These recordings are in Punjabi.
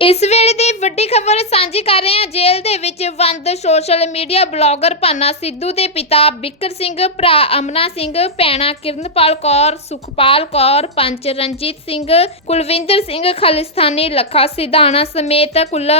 ਇਸ ਵੇਲੇ ਦੀ ਵੱਡੀ ਖਬਰ ਸਾਂਝੀ ਕਰ ਰਹੇ ਹਾਂ। ਜੇਲ੍ਹ ਦੇ ਵਿੱਚ ਬੰਦ social media blogger Bhana Sidhu ਦੇ ਪਿਤਾ ਬਿੱਕਰ ਸਿੰਘ, ਭਰਾ ਅਮਨਾ ਸਿੰਘ, ਭੈਣਾ ਕਿਰਨਪਾਲ ਕੌਰ, ਸੁਖਪਾਲ ਕੌਰ, ਪੰਚ ਰਣਜੀਤ ਸਿੰਘ, ਕੁਲਵਿੰਦਰ ਸਿੰਘ ਖਾਲਿਸਤਾਨੀ, ਲੱਖਾ ਸਿਧਾਣਾ ਸਮੇਤ ਕੁੱਲ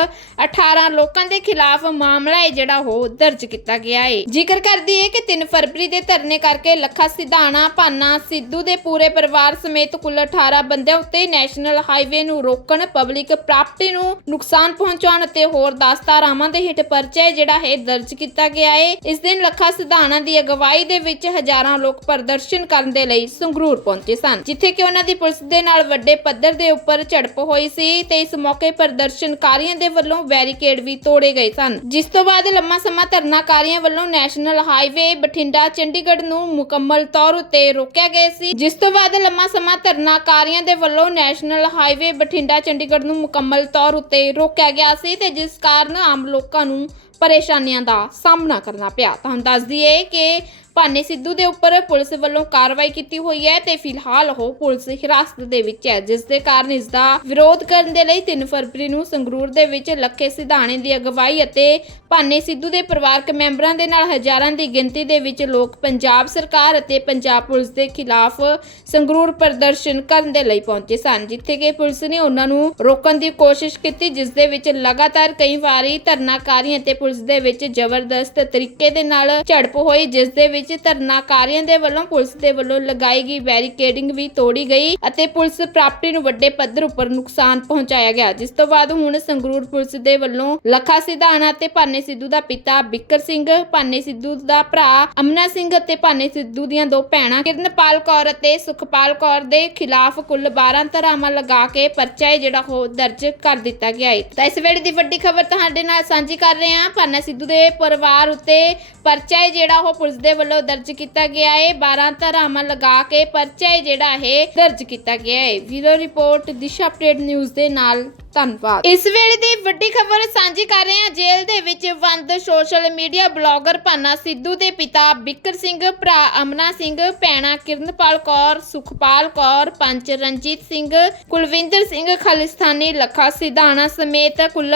18 ਲੋਕਾਂ ਦੇ ਖਿਲਾਫ ਮਾਮਲਾ ਹੈ, ਜਿਹੜਾ ਉਹ ਦਰਜ ਕੀਤਾ ਗਿਆ ਹੈ। ਜ਼ਿਕਰ ਕਰਦੀ ਹੈ ਕਿ 3 ਫਰਵਰੀ ਦੇ ਧਰਨੇ ਕਰਕੇ ਲੱਖਾ ਸਿਧਾਣਾ ਭਾਨਾ ਸਿੱਧੂ ਦੇ ਪੂਰੇ ਪਰਿਵਾਰ ਸਮੇਤ ਕੁੱਲ 18 ਬੰਦਿਆਂ ਉੱਤੇ ਨੈਸ਼ਨਲ ਹਾਈਵੇ ਨੂੰ ਰੋਕਣ ਪਬਲਿਕ ਪ੍ਰਾਪਰਟੀ ਨੂੰ ਨੁਕਸਾਨ ਪਹੁੰਚਾਉਣ ਅਤੇ ਹੋਰ 10 ਧਾਰਾਵਾਂ ਦੇ ਹੇਠ ਪਰਚਾ ਜਿਹੜਾ ਹੈ ਦਰਜ ਕੀਤਾ ਗਿਆ ਹੈ। ਇਸ ਦਿਨ ਲੱਖਾ ਸਿਧਾਣਾ ਦੀ ਅਗਵਾਈ ਦੇ ਵਿੱਚ ਹਜ਼ਾਰਾਂ ਲੋਕ ਪ੍ਰਦਰਸ਼ਨ ਕਰਨ ਦੇ ਲਈ ਸੰਗਰੂਰ ਪਹੁੰਚੇ ਸਨ, ਜਿੱਥੇ ਕਿ ਉਹਨਾਂ ਦੀ ਪੁਲਿਸ ਦੇ ਨਾਲ ਵੱਡੇ ਪੱਧਰ ਦੇ ਉੱਪਰ ਝੜਪ ਹੋਈ ਸੀ ਤੇ ਇਸ ਮੌਕੇ ਪ੍ਰਦਰਸ਼ਨਕਾਰੀਆਂ ਦੇ ਵੱਲੋਂ ਬੈਰੀਕੇਡ ਵੀ ਤੋੜੇ ਗਏ ਸਨ। ਜਿਸ ਤੋਂ ਬਾਅਦ ਲੰਮਾ ਸਮਾਂ ਧਰਨਾਕਾਰੀਆਂ ਵੱਲੋਂ ਨੈਸ਼ਨਲ ਹਾਈਵੇ ਬਠਿੰਡਾ, ਚੰਡੀਗੜ੍ਹ ਨੂੰ ਮੁਕੰਮਲ ਤੌਰ ਉੱਤੇ ਰੋਕਿਆ ਗਿਆ ਸੀ। ਜਿਸ ਤੋਂ ਬਾਅਦ ਲੰਮਾ ਸਮਾਂ ਧਰਨਾਕਾਰੀਆਂ ਦੇ ਵੱਲੋਂ ਨੈਸ਼ਨਲ ਹਾਈਵੇ ਬਠਿੰਡਾ, ਚੰਡੀਗੜ੍ਹ ਨੂੰ ਮੁਕੰਮਲ ਤੌਰ ਉੱਤੇ ਰੋਕਿਆ ਗਿਆ ਸੀ ਤੇ ਜਿਸ ਕਾਰਨ ਆਮ ਲੋਕਾਂ ਨੂੰ ਪਰੇਸ਼ਾਨੀਆਂ ਦਾ ਸਾਹਮਣਾ ਕਰਨਾ ਪਿਆ। ਤੁਹਾਨੂੰ ਦੱਸ ਦਈਏ ਕਿ ਭਾਨੇ ਸਿੱਧੂ ਦੇ ਉੱਪਰ ਪੁਲਿਸ ਵੱਲੋਂ ਕਾਰਵਾਈ ਕੀਤੀ ਹੋਈ ਹੈ ਤੇ ਫਿਲਹਾਲ ਉਹ ਪੁਲਿਸ ਹਿਰਾਸਤ ਦੇ ਵਿੱਚ ਹੈ, ਜਿਸ ਦੇ ਕਾਰਨ ਇਸ ਦਾ ਵਿਰੋਧ ਕਰਨ ਦੇ ਲਈ 3 ਫਰਵਰੀ ਨੂੰ ਸੰਗਰੂਰ ਦੇ ਵਿੱਚ ਲੱਖੇ ਸਿਧਾਣੇ ਦੀ ਅਗਵਾਈ ਅਤੇ ਭਾਨੇ ਸਿੱਧੂ ਦੇ ਪਰਿਵਾਰਕ ਮੈਂਬਰਾਂ ਦੇ ਨਾਲ ਹਜ਼ਾਰਾਂ ਦੀ ਗਿਣਤੀ ਦੇ ਵਿੱਚ ਲੋਕ ਪੰਜਾਬ ਸਰਕਾਰ ਅਤੇ ਪੰਜਾਬ ਪੁਲਿਸ ਦੇ ਖਿਲਾਫ ਸੰਗਰੂਰ ਪ੍ਰਦਰਸ਼ਨ ਕਰਨ ਦੇ ਲਈ ਪਹੁੰਚੇ ਸਨ, ਜਿੱਥੇ ਕਿ ਪੁਲਿਸ ਨੇ ਉਹਨਾਂ ਨੂੰ ਰੋਕਣ ਦੀ ਕੋਸ਼ਿਸ਼ ਕੀਤੀ, ਜਿਸ ਦੇ ਵਿੱਚ ਲਗਾਤਾਰ ਕਈ ਵਾਰੀ ਧਰਨਾਕਾਰੀਆਂ ਅਤੇ ਪੁਲਿਸ ਦੇ ਵਿੱਚ ਜ਼ਬਰਦਸਤ ਤਰੀਕੇ ਦੇ ਨਾਲ ਝੜਪ ਹੋਈ, ਜਿਸ ਦੇ ਵਿੱਚ ਧਰਨਾਕਾਰੀਆਂ ਦੇ ਵੱਲੋਂ ਪੁਲਿਸ ਦੇ ਵੱਲੋਂ ਲਗਾਈ ਗਈ ਬੈਰੀਕੇਡਿੰਗ ਵੀ ਤੋੜੀ ਗਈ ਅਤੇ ਪੁਲਿਸ ਪ੍ਰਾਪਰਟੀ ਨੂੰ ਵੱਡੇ ਪੱਧਰ ਉੱਪਰ ਨੁਕਸਾਨ ਪਹੁੰਚਾਇਆ ਗਿਆ, ਜਿਸ ਤੋਂ ਬਾਅਦ ਹੁਣ ਸੰਗਰੂਰ ਪੁਲਿਸ ਦੇ ਵੱਲੋਂ ਲੱਖਾ ਸਿਧਾਣਾ ਅਤੇ ਭਾਨੇ ਸਿੱਧੂ ਦਾ ਪਿਤਾ ਬਿੱਕਰ ਸਿੰਘ, ਭਾਨੇ ਸਿੱਧੂ ਦਾ ਭਰਾ ਅਮਨਾ ਸਿੰਘ ਅਤੇ ਭਾਨੇ ਸਿੱਧੂ ਦੀਆਂ ਦੋ ਭੈਣਾਂ ਕਿਰਨਪਾਲ ਕੌਰ ਅਤੇ ਸੁਖਪਾਲ ਕੌਰ ਦੇ ਖਿਲਾਫ ਕੁੱਲ 12 ਧਾਰਾਵਾਂ ਲਗਾ ਕੇ ਪਰਚਾ ਹੈ ਜਿਹੜਾ ਉਹ ਦਰਜ ਕਰ ਦਿੱਤਾ ਗਿਆ ਹੈ। ਤਾਂ ਇਸ ਵੇਲੇ ਦੀ ਵੱਡੀ ਖਬਰ ਤੁਹਾਡੇ ਨਾਲ ਸਾਂਝੀ ਕਰ ਰਹੇ ਹਾਂ। ਭਾਨਾ ਸਿੱਧੂ ਦੇ ਪਰਿਵਾਰ ਉੱਤੇ ਪਰਚਾ ਹੈ ਜਿਹੜਾ ਉਹ ਪੁਲਿਸ ਦੇ ਵੱਲੋਂ ਦਰਜ ਕੀਤਾ ਗਿਆ ਹੈ। 12 ਧਾਰਾਵਾਂ ਲਗਾ ਕੇ ਪਰਚਾ ਹੈ ਜਿਹੜਾ ਹੈ ਦਰਜ ਕੀਤਾ ਗਿਆ ਹੈ। Video report, Disha update news ਦੇ ਨਾਲ। ਧੰਨਵਾਦ। ਇਸ ਵੇਲੇ ਦੀ ਵੱਡੀ ਖਬਰ ਸਾਂਝੀ ਕਰ ਰਹੇ ਹਾਂ। ਜੇਲ੍ਹ ਦੇ ਵਿੱਚ ਬੰਦ social media blogger Bhana Sidhu ਦੇ ਪਿਤਾ ਬਿੱਕਰ ਸਿੰਘ, ਭਰਾ ਅਮਨਾ ਸਿੰਘ, ਭੈਣਾ ਕਿਰਨਪਾਲ ਕੌਰ, ਸੁਖਪਾਲ ਕੌਰ, ਪੰਚ ਰਣਜੀਤ ਸਿੰਘ, ਕੁਲਵਿੰਦਰ ਸਿੰਘ ਖਾਲਿਸਤਾਨੀ, ਲੱਖਾ ਸਿਧਾਣਾ ਸਮੇਤ ਕੁੱਲ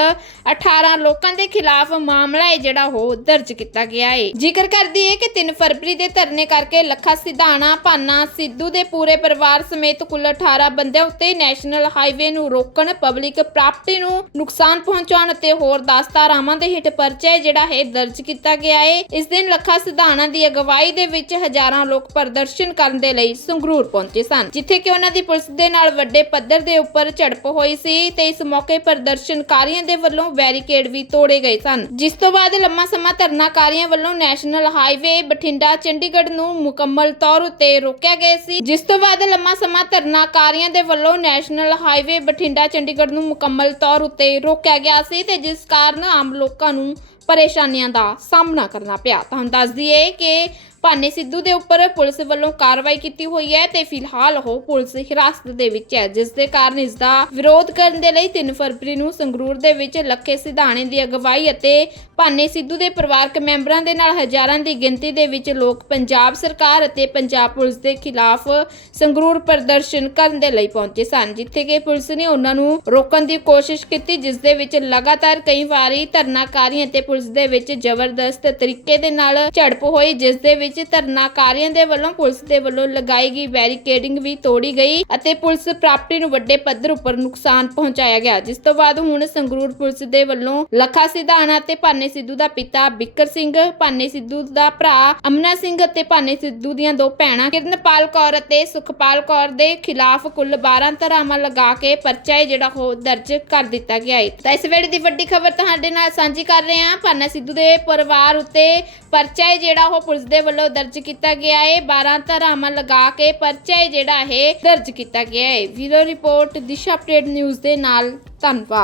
18 ਲੋਕਾਂ ਦੇ ਖਿਲਾਫ ਮਾਮਲਾ ਹੈ, ਜਿਹੜਾ ਉਹ ਦਰਜ ਕੀਤਾ ਗਿਆ ਹੈ। ਜ਼ਿਕਰ ਕਰਦੀ ਹੈ ਕਿ 3 ਫਰਵਰੀ ਦੇ ਧਰਨੇ ਕਰਕੇ ਲੱਖਾ ਸਿਧਾਣਾ, ਭਾਨਾ ਸਿੱਧੂ ਦੇ ਪੂਰੇ ਪਰਿਵਾਰ ਸਮੇਤ ਕੁੱਲ 18 ਬੰਦਿਆਂ ਉੱਤੇ ਨੈਸ਼ਨਲ ਹਾਈਵੇ ਨੂੰ ਰੋਕਣ, ਪਬਲਿਕ ਪ੍ਰਾਪਰਟੀ ਨੂੰ ਨੁਕਸਾਨ ਪਹੁੰਚਾਉਣ ਅਤੇ ਹੋਰ 10 ਧਾਰਾਵਾਂ ਦੇ ਹੇਠ ਪਰਚਾ ਜਿਹੜਾ ਹੈ, ਦਰਜ ਕੀਤਾ ਗਿਆ ਹੈ। ਇਸ ਦਿਨ ਲੱਖਾ ਸਿਧਾਣਾ ਦੀ ਅਗਵਾਈ ਦੇ ਵਿੱਚ ਹਜ਼ਾਰਾਂ ਲੋਕ ਪ੍ਰਦਰਸ਼ਨ ਕਰਨ ਦੇ ਲਈ ਸੰਗਰੂਰ ਪਹੁੰਚੇ ਸਨ, ਜਿੱਥੇ ਕਿ ਉਹਨਾਂ ਦੀ ਪੁਲਿਸ ਦੇ ਨਾਲ ਵੱਡੇ ਪੱਧਰ ਦੇ ਉੱਪਰ ਝੜਪ ਹੋਈ ਸੀ ਤੇ ਇਸ ਮੌਕੇ ਪ੍ਰਦਰਸ਼ਨਕਾਰੀਆਂ ਦੇ ਵੱਲੋਂ ਬੈਰੀਕੇਡ ਵੀ ਤੋੜੇ ਗਏ ਸਨ। ਜਿਸ ਤੋਂ ਬਾਅਦ ਲੰਮਾ ਸਮਾਂ ਧਰਨਾਕਾਰੀਆਂ ਵੱਲੋਂ ਨੈਸ਼ਨਲ ਹਾਈਵੇ ਬਠਿੰਡਾ, ਚੰਡੀਗੜ੍ਹ ਨੂੰ ਮੁਕੰਮਲ ਤੌਰ ਉੱਤੇ ਰੋਕਿਆ ਗਿਆ ਸੀ। ਜਿਸ ਤੋਂ ਬਾਅਦ ਲੰਮਾ ਸਮਾਂ ਧਰਨਾਕਾਰੀਆਂ ਦੇ ਵੱਲੋਂ ਨੈਸ਼ਨਲ ਹਾਈਵੇ ਬਠਿੰਡਾ, ਚੰਡੀਗੜ੍ਹ ਨੂੰ ਮੁਕੰਮਲ ਤੌਰ ਉੱਤੇ ਰੋਕਿਆ ਗਿਆ ਸੀ ਤੇ ਜਿਸ ਕਾਰਨ ਆਮ ਲੋਕਾਂ ਨੂੰ ਪਰੇਸ਼ਾਨੀਆਂ ਦਾ ਸਾਹਮਣਾ ਕਰਨਾ ਪਿਆ। ਤੁਹਾਨੂੰ ਦੱਸ ਦਈਏ ਕਿ ਭਾਨੇ ਸਿੱਧੂ ਦੇ ਉੱਪਰ ਪੁਲਿਸ ਵੱਲੋਂ ਕਾਰਵਾਈ ਕੀਤੀ ਹੋਈ ਹੈ ਤੇ ਫਿਲਹਾਲ ਉਹ ਪੁਲਿਸ ਹਿਰਾਸਤ ਦੇ ਵਿੱਚ ਹੈ, ਜਿਸ ਦੇ ਕਾਰਨ ਇਸ ਦਾ ਵਿਰੋਧ ਕਰਨ ਦੇ ਲਈ 3 ਫਰਵਰੀ ਨੂੰ ਸੰਗਰੂਰ ਦੇ ਵਿੱਚ ਲੱਖੇ ਸਿਧਾਣੇ ਦੀ ਅਗਵਾਈ ਅਤੇ ਭਾਨੇ ਸਿੱਧੂ ਦੇ ਪਰਿਵਾਰਕ ਮੈਂਬਰਾਂ ਦੇ ਨਾਲ ਹਜ਼ਾਰਾਂ ਦੀ ਗਿਣਤੀ ਦੇ ਵਿੱਚ ਲੋਕ ਪੰਜਾਬ ਸਰਕਾਰ ਅਤੇ ਪੰਜਾਬ ਪੁਲਿਸ ਦੇ ਖਿਲਾਫ ਸੰਗਰੂਰ ਪ੍ਰਦਰਸ਼ਨ ਕਰਨ ਦੇ ਲਈ ਪਹੁੰਚੇ ਸਨ, ਜਿੱਥੇ ਕਿ ਪੁਲਿਸ ਨੇ ਉਹਨਾਂ ਨੂੰ ਰੋਕਣ ਦੀ ਕੋਸ਼ਿਸ਼ ਕੀਤੀ, ਜਿਸ ਦੇ ਵਿੱਚ ਲਗਾਤਾਰ ਕਈ ਵਾਰੀ ਧਰਨਾਕਾਰੀਆਂ ਅਤੇ ਪੁਲਿਸ ਦੇ ਵਿੱਚ ਜ਼ਬਰਦਸਤ ਤਰੀਕੇ ਦੇ ਨਾਲ ਝੜਪ ਹੋਈ, ਜਿਸ ਦੇ ਵਿੱਚ ਧਰਨਾਕਾਰੀਆਂ ਦੇ ਵੱਲੋਂ, ਪੁਲਿਸ ਦੇ ਵੱਲੋਂ ਲਗਾਈ ਗਈ ਬੈਰੀਕੇਡਿੰਗ ਵੀ ਤੋੜੀ ਗਈ ਅਤੇ ਪੁਲਿਸ ਪ੍ਰਾਪਰਟੀ ਨੂੰ ਵੱਡੇ ਪੱਧਰ ਉੱਪਰ ਨੁਕਸਾਨ ਪਹੁੰਚਾਇਆ ਗਿਆ, ਜਿਸ ਤੋਂ ਬਾਅਦ ਹੁਣ ਸੰਗਰੂਰ ਪੁਲਿਸ ਦੇ ਵੱਲੋਂ ਲੱਖਾ ਸਿਧਾਣਾ ਅਤੇ ਭਾਨੇ ਸਿੱਧੂ ਦਾ ਪਿਤਾ ਬਿੱਕਰ ਸਿੰਘ, ਭਾਨੇ ਸਿੱਧੂ ਦਾ ਭਰਾ ਅਮਨਾ ਸਿੰਘ ਅਤੇ ਭਾਨੇ ਸਿੱਧੂ ਦੀਆਂ ਦੋ ਭੈਣਾਂ ਕਿਰਨਪਾਲ ਕੌਰ ਅਤੇ ਸੁਖਪਾਲ ਕੌਰ ਦੇ ਖਿਲਾਫ ਕੁੱਲ 12 ਧਾਰਾਵਾਂ ਲਗਾ ਕੇ ਪਰਚਾ ਹੈ ਜਿਹੜਾ ਉਹ ਦਰਜ ਕਰ ਦਿੱਤਾ ਗਿਆ ਹੈ। ਤਾਂ ਇਸ ਵੇਲੇ ਦੀ ਵੱਡੀ ਖਬਰ ਤੁਹਾਡੇ ਨਾਲ ਸਾਂਝੀ ਕਰ ਰਹੇ ਹਾਂ। ਭਾਨਾ ਸਿੱਧੂ ਦੇ ਪਰਿਵਾਰ ਉੱਤੇ ਪਰਚਾ ਹੈ ਜਿਹੜਾ ਉਹ ਪੁਲਿਸ ਦੇ ਵੱਲੋਂ ਦਰਜ ਕੀਤਾ ਗਿਆ ਹੈ। 12 ਧਾਰਾਵਾਂ ਲਗਾ ਕੇ ਪਰਚਾ ਹੈ ਜਿਹੜਾ ਹੈ ਦਰਜ ਕੀਤਾ ਗਿਆ ਹੈ। Video report, Disha update news ਦੇ ਨਾਲ ਧੰਨਵਾਦ।